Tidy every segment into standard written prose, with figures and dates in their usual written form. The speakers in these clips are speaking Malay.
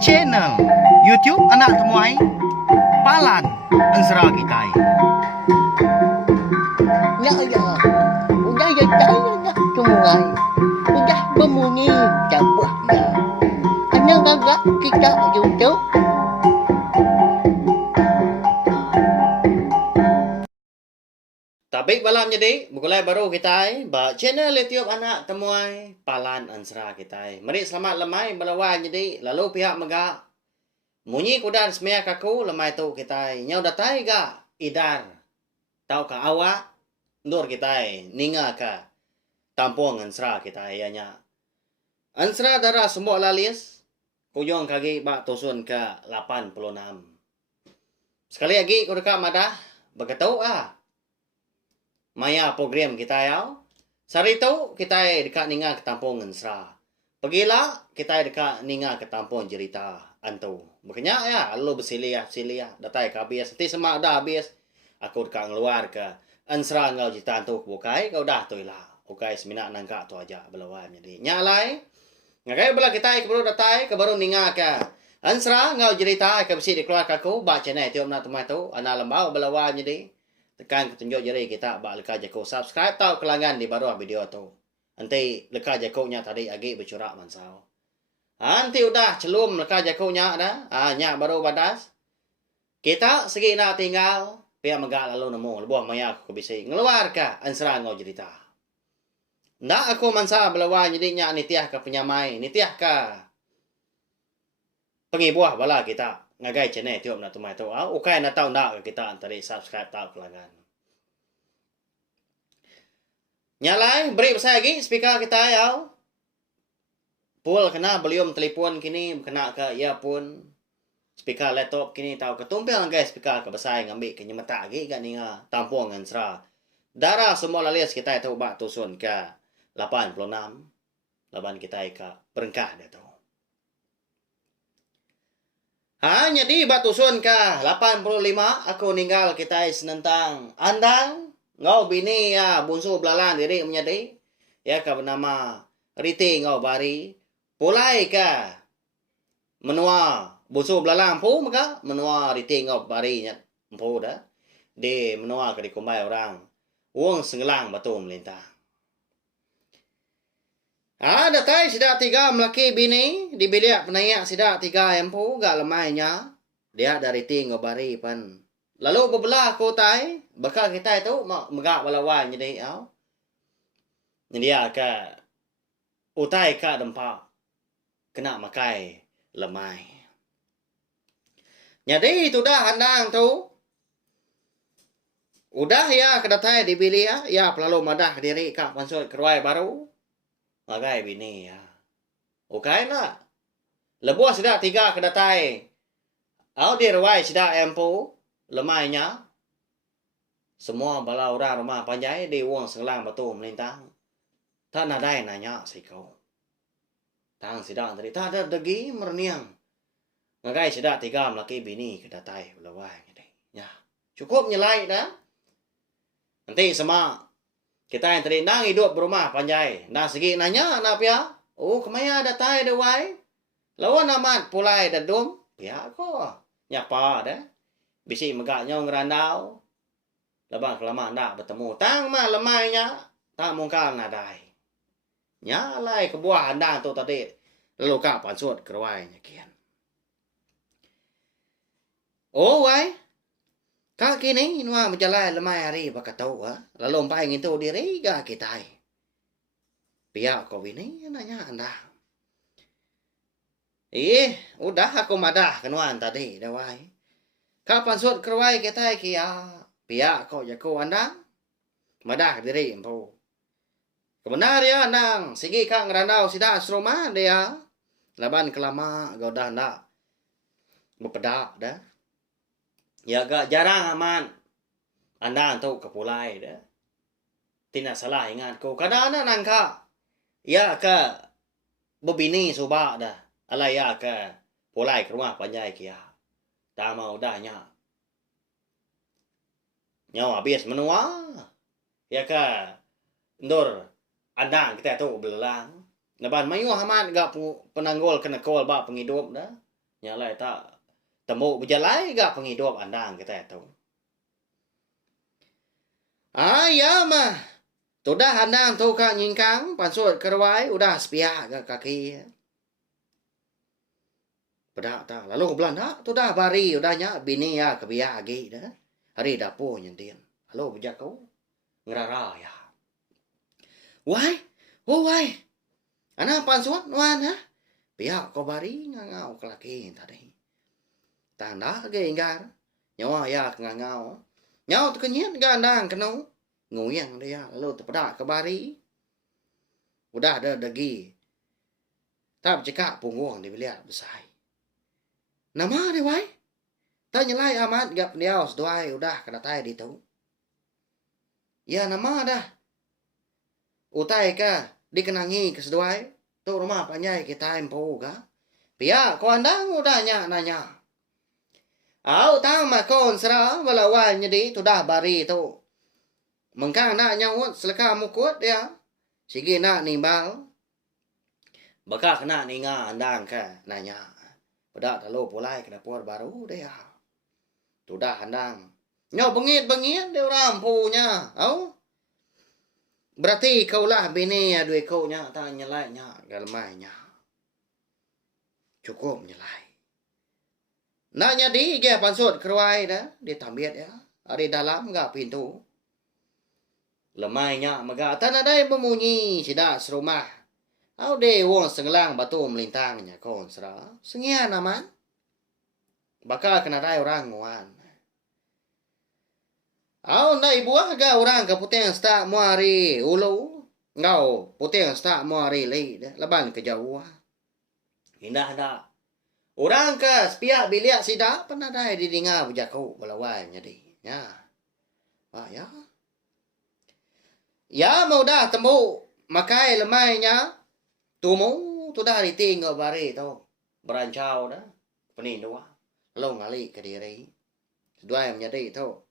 Channel YouTube anak temuai Palan Ansra kita. Ya ya, udah ya saya dah sungai, udah berbunyi cabut ya. Ada gagak kita YouTube. Tabik malam jadi mulai baru kita ba channel YouTube anak temuai Palan Ansra kita. Mari selamat lemai melawan jadi lalu pihak mega munyi kudan semia kaku lemai tu kita. Nyau datai ga idar. Tahu ka awak nur kita ninga ka tampung Ansra kita ianya. Ansra darah semua lalis kuyong kagi ba tusun ke 86. Sekali lagi ku dekat madah begitu Maya program kita yau. Sarito kita dekat ninga ke tampung Ansra. Pergilah kita dekat ninga ke tampung cerita antu. Makanya ya, lu bersilia datai ke habis. Nanti semak dah habis. Aku dekat ngeluar ke Ansra ngau cerita antu bukai kau dah tu lah. Bukai seminak nangka tu aja belawan jadi. Nyalai. Ngakai bela kita ke baru datai ke baru ninga ke Ansra ngau cerita ke besi dikeluar ke aku ba channel tiup nak temai tu ana lembau belawan jadi. Tekan tunjuk jari kita bak leka jako subscribe tau kelangan di bawah video tu. Nanti leka jakonya tadi agi bercurak mansau. Nanti udah celum leka jakonya dah. Nyak baru badas. Kita segi nak tinggal pihak megak lalu nemu lebuah maya aku bisa ngeluar ke Ansra ngau cerita. Ndak aku mansa belawan jadi nyak nitiah ke penyamai, nitiah ke pengibuah bala kita. Ngagai channel tiup nak tumai tu. Ukai nak tahu ndak kita antara subscribe tahu kelangan. Nyalai, beri besar lagi speaker kita yau. Pul kena belium telefon kini kena ke earphone. Speaker laptop kini tahu ketumpil guys speaker ke besar ngambil ke nyemeta lagi kat ninga tampung Ansra. Darah semua lalis kita itu bak tusun ke 86. Laban kita ke perengkah dia tu. Jadi batusun ka 85 aku ninggal kita senentang andang ngau bini ya bunsu belalan diri menjadi ya ka bernama Riti ngau bari pulai ka menua bunsu belalang pu maka menua Riti ngau bari nya pu dah di menua ka di kumbai orang uang senglang batu melintang. Datai sidak tiga melaki bini di bilik penayak sidak tiga empu gak lemainya. Dia dari tinggal bari pan. Lalu bebelah aku tai, bakal kita itu megak balawan jadi Jadi dia ke utai ka dempak kena makai lemai. Jadi itu dah handang tu. Udah ya kedatai di bilik ya pelalu madah diri ka pansut keruai baru. Magai bini ya. Okay lah. Lebuah sidak tiga kedatai. Dia rawai sidak empu. Lemainya. Semua bala orang rumah panjai. Di uang selang batu melintang. Tak nadai nanya sikau. Tang sidak tadi. Tak ada degi merniang. Magai sidak tiga melaki bini kedatai. Belawai. Ya. Cukup nyelai dah. Nanti semak. Kita yang tadi nang hidup berumah panjai. Nah segi nanya anak pia. Kemaya datai dewai. Lawan amat pulai dadum. Pia ko. Nyapa dah. Bisi megaknya ngerandau. Labang kelama nak bertemu. Tang mah lemainya. Tak mungkang nadai. Nyalai kebuah handang tu tadi. Lalu kak pansut keruai nyakian. Wai. Kak kini inwa menjalai lemai hari baka tahu lalu umpai ngintu diri ga kita pihak kau ini nanya anda udah aku madah kenuan tadi dawai kapan sud keruai kita kia pihak kau jago anda madah diri empu kebenar ya andang sigi kak ngerandau sida asroma dia laban kelama godah ndak bepedak dah. Ya agak jarang aman. Anda tahu kepulai dah. Tidak salah ingat ko. Kadang-kadang nangka. Ya ke bebini subak dah. Alai ya ke pulai ke rumah panjai kia. Tak mau dahnya. Nyawa habis menua. Ya ke ndur andang kita tahu belelang. Naban mayu hamat ga penanggol kena kol ba penghidup dah. Nyalai tak temu berjalai ga penghidup andang kita tahu. Ya mah. Tu dah andang tu ka nyingkang pansut kerwai udah sepia ga kaki. Pada tak lalu Belanda tu dah bari udah nya bini ya kebiya agi dah. Hari dapur nyentin. Halo bejak kau. Ngerara ya. Wai. Oh wai. Ana pansut wan ha. Pihak kau bari ngangau kelaki tadi. Tanda ge inggar. Nyawa ya ngangau. Nyau tu kenyit gandang kenau. Nguyang dia lalu terpedak ke bari. Udah ada dagi. Tak cekak punggung dia lihat besai. Nama dia wai. Tak nyelai amat gap dia seduai udah kena tai di tu. Ya nama dah. Utai ka dikenangi ke seduai. Tu rumah panjai kita empu ka. Pia kau andang udah nanya. Au tang ma kon sera walawan jadi tu dah bari tu. Mengkang nak nyawut seleka mukut dia. Sige nak nimbal. Baka kena ninga andang ka nanya. Pada lalu pulai kena puar baru dia. Tu dah andang. Nyo bengit-bengit dia orang punya. Au. Berarti kau lah bini ya duit kau nya tak nyelai nya galmai nya. Cukup nyelai. Nak jadi dia pansut keruai dah. Dia tambiat ya. Ada dalam enggak pintu. Lemainya maga tanah dai bemunyi sidak serumah. Au de wong senglang batu melintangnya kon sera. Sengian aman. Bakal kena dai orang nguan. Au nai buah ga orang ke puteng sta muari ulu. Ngau puteng sta muari lei dah laban ke jauh. Indah dah. Orang ke sepiak biliak sidak pernah dai didinga bujakau balawan jadi. Ya. Ya. Ya mau dah temu makai lemainya. Tumu tu dah ditinggal bari tau. Berancau dah. Penin dua. Lalu ngali ke diri. Seduai menjadi tau.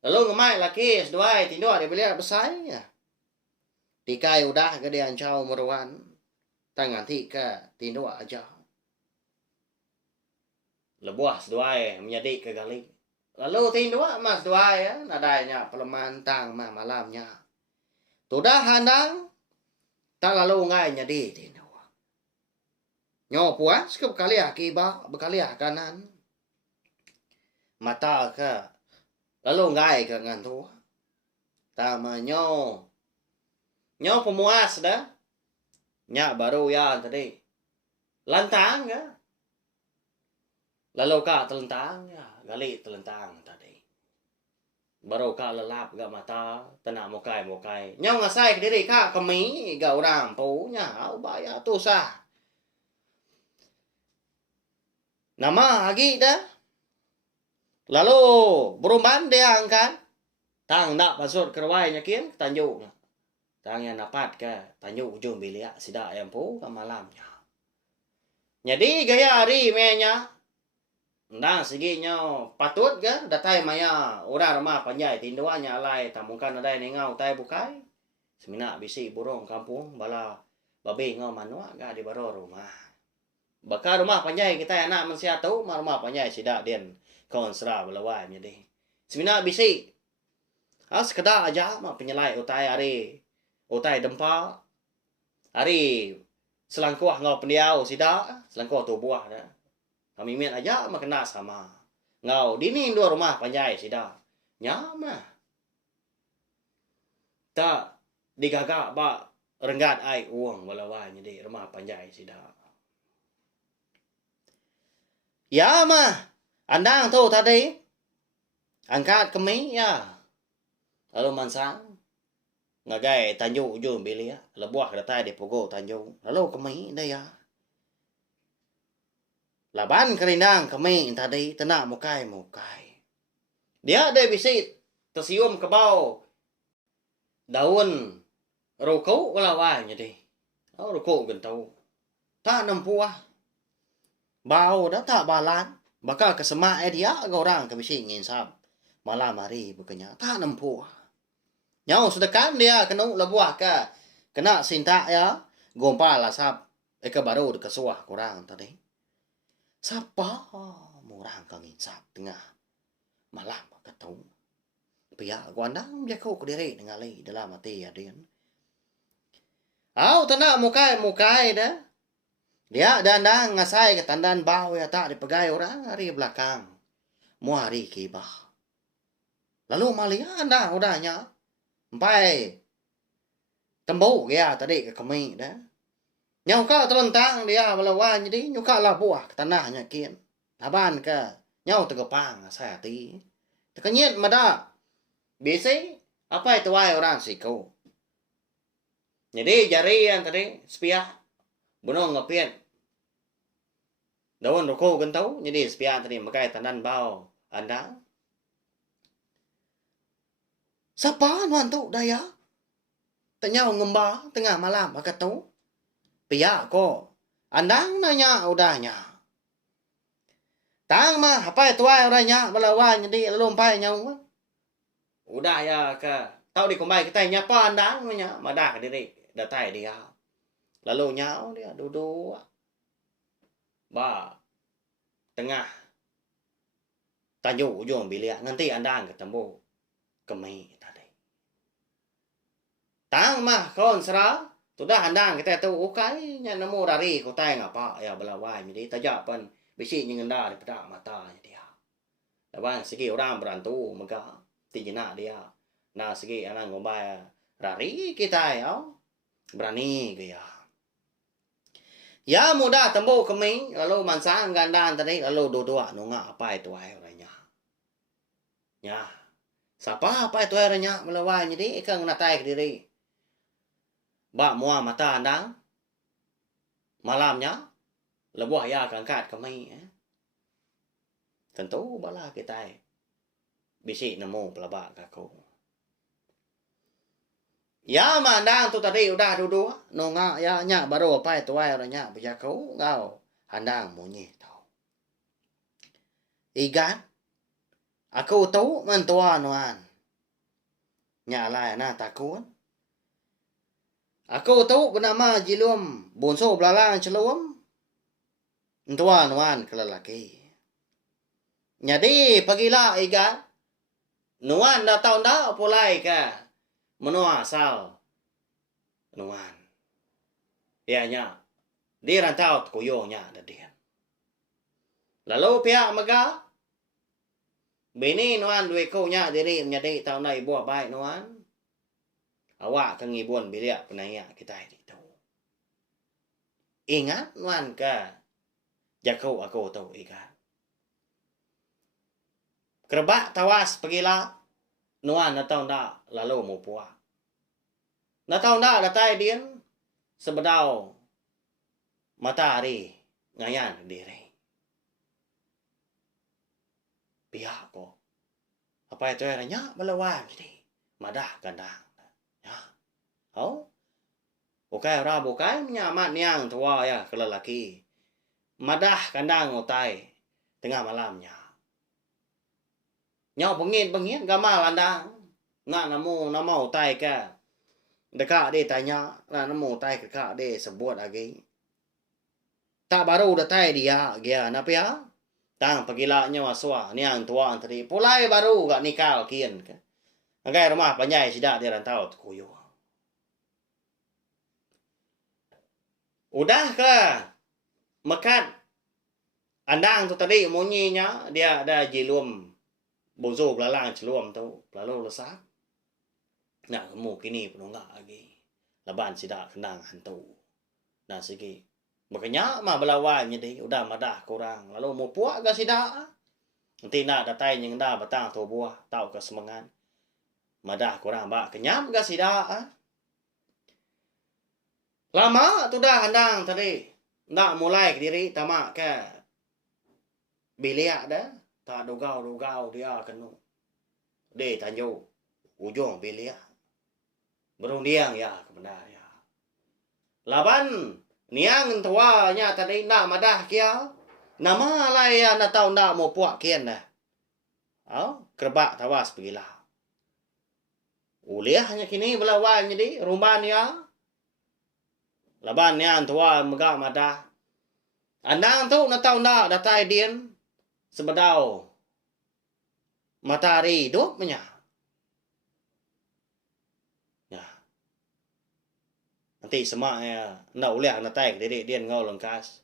Lalu ngemai laki seduai tindua dia beliak besar ya. Tikai udah ke dia ancau meruan. Tangan tika tindua aja. Lebuah seduai menjadi ke gali. Lalu tindua mas seduai ya. Nadanya peleman tang malamnya. Tudah handang. Tak lalu ngai nyadi tindua. Nyo puas ke bekali akibat. Bekali kanan. Mata ke. Lalu ngai ke ngantu. Tama nyo. Nyo pemuas dah. Nyak baru ya tadi. Lantang ya. Lalu ka telentang ya. Gali telentang tadi. Baru ka lelap gak mata. Tenak mokai. Nyo ngasai ke diri ka kemi. Gak orang punya. Au bayar tu sah. Nama lagi dah. Lalu berumban dia angkat. Tang nak pasut kerwai nyakin tanjuk. Tang yang dapat ke tanjuk ujung bilik sidak yang pu ke malamnya. Jadi gaya hari menya. Ndang siginya patut ke datai maya orang rumah panjai tinduannya alai tamukan ada nengau tai bukai. Semina bisi burung kampung bala babi ngau manua ga di baro rumah. Bakal rumah panjai kita anak mensia tahu rumah panjai sidak den konsra belawai jadi. Semina bisi. Sekedar aja mah penyelai utai hari. Utai dempa. Hari selangkuah ngau pendiau sidak. Selangkuah tu buah dah. Kami mian aja mah kena sama. Ngau dini dua rumah panjai sidak. Nyama. Tak digagak ba renggat ai uang belawai jadi rumah panjai sidak. Ya mah. Andang tu tadi. Angkat kemi ya. Lalu mansang. Ngagai tanjuk ujung bilik. Lebuah datai di pogo tanjuk. Lalu kemi dah ya. Laban kerindang kemi tadi. Tenak mukai. Dia ada bisit. Tersium ke bau. Daun. Rokok belawai jadi. Rokok gentau. Tak nempuah. Bau dah tak balan. Bakal kesemak dia orang ke bisi nginsap. Malam hari bukannya. Tak nempuah. Nyau sedekan dia kena lebuah ke. Kena sintak ya. Gompa lah sap. Eka baru dikesuah kurang tadi. Sapa murang kangin sap tengah malam ketau. Pihak guandang dia kau kediri dengan lagi dalam mati adian. Au tanah mukai dah. Dia dandang ngasai ke tandan bau ya tak dipegai orang hari belakang. Mu hari kibah. Lalu malia anda udahnya. Sampai tembau ya tadi ke kami dah. Nyau ka terlentang dia melawan jadi nyuka lah buah ke tanahnya kian. Laban ke nyau tegepang saya hati. Terkenyit mada. Biasa apa itu wai orang siku. Jadi jari yang tadi sepiah bunuh ngapian. Daun roko gentau jadi sepiah tadi makai tandan bau anda. Siapa nuan tu daya? Tanyau ngembah tengah malam akat tu. Pihak ko. Andang nanya udahnya. Tang mah apa itu wai orangnya melawan jadi lompai nyau. Udah ya ke. Tahu di kumbai kita nyapa andang nya madah diri datai dia. Lalu nyau dia duduk. Ba tengah tanju ujung bilik nanti andang ketemu kemi tadi. Tang mah kon sera sudah andang kita tu ukai nya nemu dari kota ngapa ya belawai jadi tajak pan bisi nyengenda di pedak mata dia. Lawan segi orang berantu maka tijina dia. Nah segi anak ngombai rari kita ya. Berani ke ya. Ya mudah tembuk kemi lalu mansang gandaan tadi lalu dua-dua nunga apa itu ai orangnya. Ya. Siapa apa itu orangnya melawan jadi ikan natai ke diri. Ba mua mata andang. Malamnya lebuh ya kangkat kemi. Tentu bala kita bisi nemu pelabak kaku. Ya mandang tu tadi udah duduk nunga ya nya baru apa itu ai orangnya bija kau ngau handang munyi tau. Igan aku tahu mentua nuan. Nya lai na takun. Aku tahu bernama Jilum bonso belalang celum. Mentua nuan kelelaki. Jadi pagilah igan nuan dah tahu dah pulai ke menua asal nuan. Ya nya di rantau kuyongnya ada dia. Lalu pihak mega bini nuan duwe ko nya diri menjadi tahun na ibu baik nuan. Awak kang ibon bilia penanya kita itu. Ingat nuan ke jakau aku tahu ikan. Kerbak tawas pagilah nuan na tahu ndak lalu mau puak. Na tahu ndak datai dia sebedau matahari ngayan diri. Pihak ko. Apa itu eranya melawan jadi madah gandang. Ya. Oh. Bukai ora bukai menyamat niang tua ya kelelaki. Madah gandang utai tengah malamnya. Nyau bengit gamal andang. Nak nama utai ke. Dekat dia tanya, nak nama utai ke kak dia sebut lagi. Tak baru datai dia, napa ya? Tang pagilanya waswa, niang tua tadi. Pulai baru gak nikah kian ke. Angkai rumah panjai sidak dia rantau kuyo. Udah ke? Mekat. Andang tu tadi munyinya dia ada jilum. Bozo belalang celum tu. Lalu lesak. Nak kamu kini penunggak lagi. Laban sidak kendang hantu. Nah segi. Makanya mah belawan jadi udah madah kurang. Lalu mau puak ke sidak. Nanti nak datai yang dah batang tu buah. Tahu ke semangat. Madah kurang bak kenyam ke sidak. Lama tu dah handang tadi. Nak mulai ke diri tamak ke. Biliak dah. Tak dugau dia kenu. Dia tanju. Ujung biliak. Berundiang ya kebenar ya. Laban niang tuanya tadi nak madah kia. Nama lah ya nak tahu nak mau puak kian dah. Kerbak tawas pergilah. Uliah hanya kini belawan jadi rumah ya. Laban niyan tua maga mada. Anang tu na tau na datai dien sebedau matahari hidup nya. Ya. Nanti semak ya na uliah na tai diri dien ngau lengkas.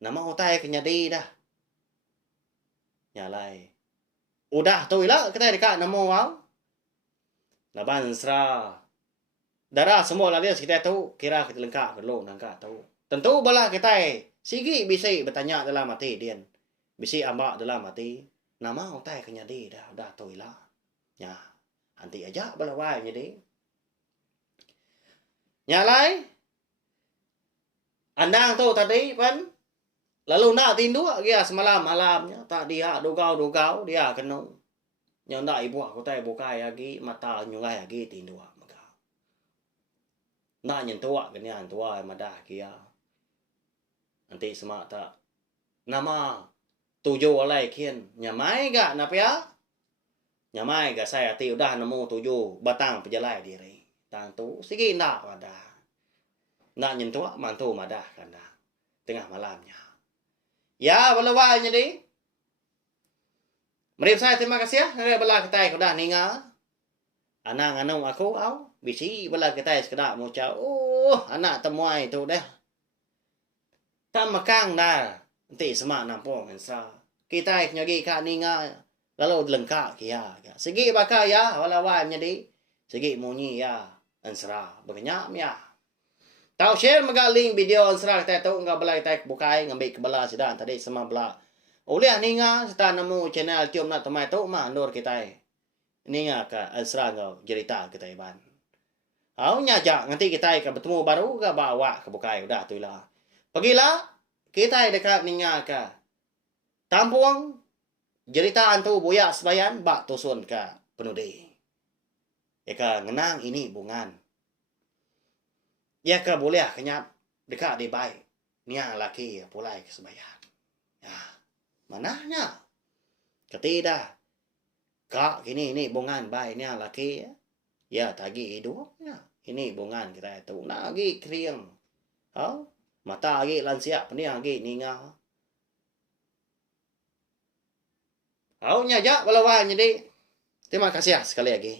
Nama utai kenyadi dah. Nyalai. Udah tu ila kita dekat namo wau. Laban sra. Darah semua lah dia kita tahu kira kita lengkap ke lo nangka tahu. Tentu bala kita sigi bisi bertanya dalam hati dian. Bisi ambak dalam hati. Nama utai kenyadi dah tu ila. Ya. Nanti aja bala wai jadi. Nyalai. Andang tu tadi pan. Lalu nak tindu dia semalam malamnya tak dia dogau dia kena. Yang nak ibu aku tai bukai lagi mata nyungai lagi tindu maka. Nak nyentua kenian tua madah kia. Nanti semak tak. Nama tujuh alai kian. Nyamai gak napia? Nyamai gak saya ti udah nemu tujuh batang pejalai diri. Tang tu sigi nak madah. Nak nyentua mantu madah kanda. Tengah malamnya. Ya, balawanya di. Mari saya terima kasih ya. Nari bala kita kau dah ninga. Anang aku au. Bisi bala kita sekedar mau cakap. Oh, anak temuai tu dah. Tak makang dah. Nanti semak nampung insya. Kita nyagi kat ninga. Lalu lengkap kia. Segi bakal ya. Balawanya di. Segi munyi ya. Ansra. Berkenyak ya. Tahu share magaling video ansra kita tahu enggak bala kita bukai ngambil kebala sedang tadi sama bala. Oleh ninga kita nemu channel tium na temai tahu mah ndor kita. Ninga ka ansra ngau cerita kita ban. Au nyajak nanti kita akan bertemu baru ke bawa ke bukai udah tu lah. Pergilah kita dekat ninga ka. Tampuang cerita antu boyak sebayan bak tusun ka penudi. Eka ngenang ini bungan. Ya ke boleh kenyap dekat di baik. Nia laki pulai ke sebayan. Ya. Mananya? Ketidak. Kak ini bungan baik nia laki ya. Ya tagi hidup ya. Ini bungan kita itu lagi kriang. Oh, mata lagi lansia peniang lagi ninga. Oh nyajak balawan jadi. Terima kasih ya sekali lagi.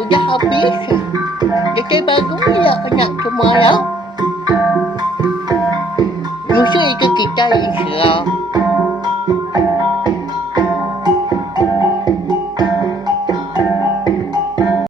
Udah habis. Jadi baru ya kena semalam. Musuh itu kita Islam.